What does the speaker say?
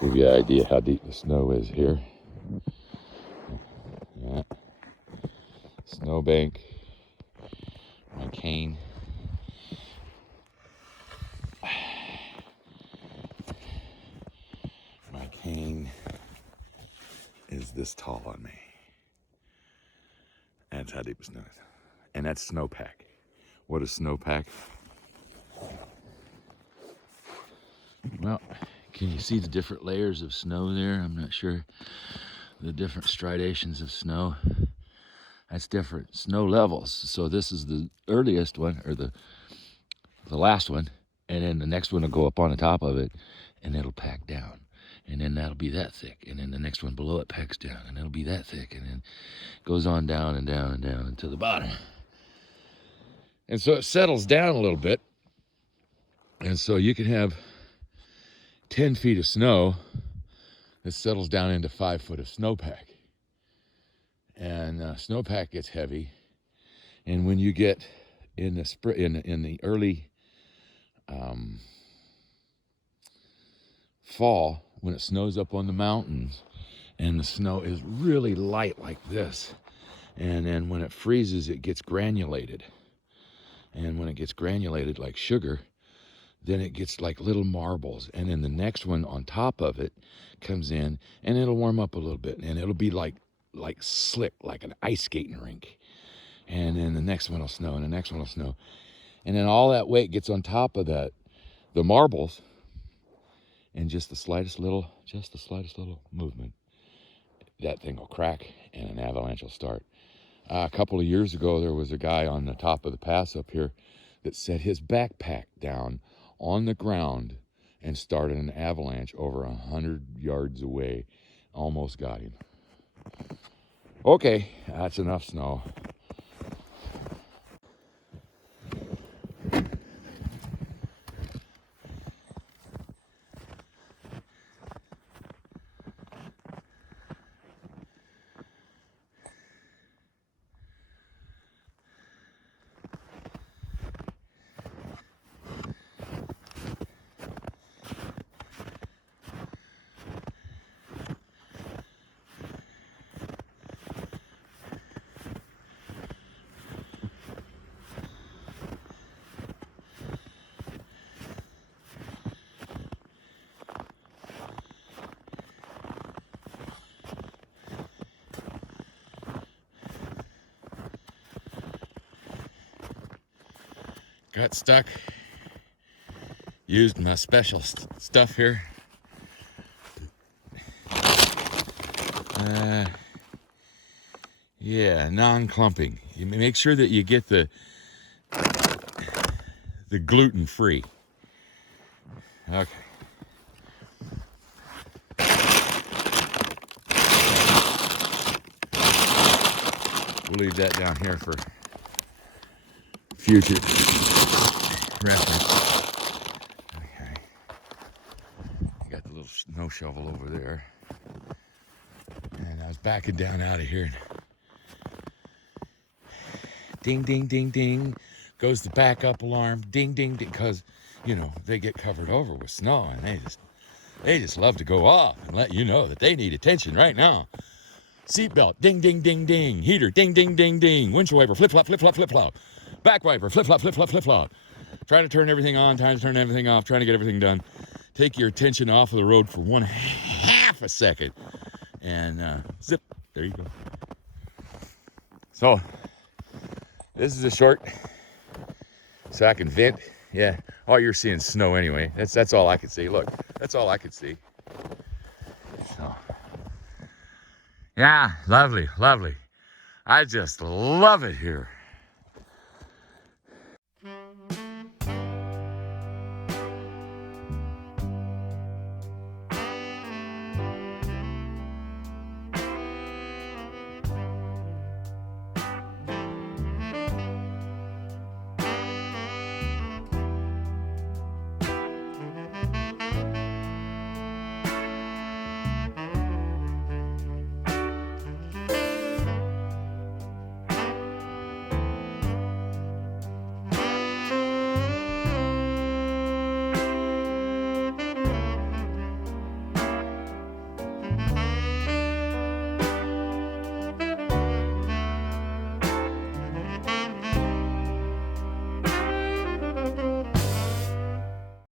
Give you an idea how deep the snow is here. Yeah. Snowbank. My cane. My cane is this tall on me. That's how deep the snow is. And that's snowpack. What is snowpack? Well, can you see the different layers of snow there? I'm not sure. The different striations of snow. That's different snow levels. So this is the earliest one, or the last one, and then the next one will go up on the top of it, and it'll pack down. And then that'll be that thick. And then the next one below it packs down, and it'll be that thick. And then goes on down and down and down to the bottom. And so it settles down a little bit. And so you can have 10 feet of snow that settles down into 5 foot of snowpack. And snowpack gets heavy. And when you get in the spring, in the early fall, when it snows up on the mountains, and the snow is really light like this, and then when it freezes, it gets granulated. And when it gets granulated like sugar, then it gets like little marbles. And then the next one on top of it comes in, and it'll warm up a little bit, and it'll be like slick, like an ice skating rink. And then the next one will snow, and the next one will snow. And then all that weight gets on top of that, the marbles, and just the slightest little movement, that thing will crack and an avalanche will start. A couple of years ago, there was a guy on the top of the pass up here that set his backpack down on the ground and started an avalanche over 100 yards away. Almost got him. Okay, that's enough snow. Got stuck. Used my special stuff here. Yeah, non-clumping. You make sure that you get the gluten-free. Okay. We'll leave that down here for future reference. Okay. Got the little snow shovel over there. And I was backing down out of here. Ding, ding, ding, ding. Goes the backup alarm. Ding, ding, ding. Because, you know, they get covered over with snow, and they just love to go off and let you know that they need attention right now. Seatbelt, ding, ding, ding, ding. Heater, ding, ding, ding, ding. Windshield wiper, flip, flop, flip, flop, flip, flop. Back wiper, flip, flop, flip, flop, flip, flop. Trying to turn everything on, time to turn everything off, trying to get everything done. Take your attention off of the road for 1/2 a second. And zip, there you go. So, this is a short, so I can vent. Yeah, all you're seeing is snow anyway. That's all I could see. Look, that's all I could see. So, yeah, lovely, lovely. I just love it here.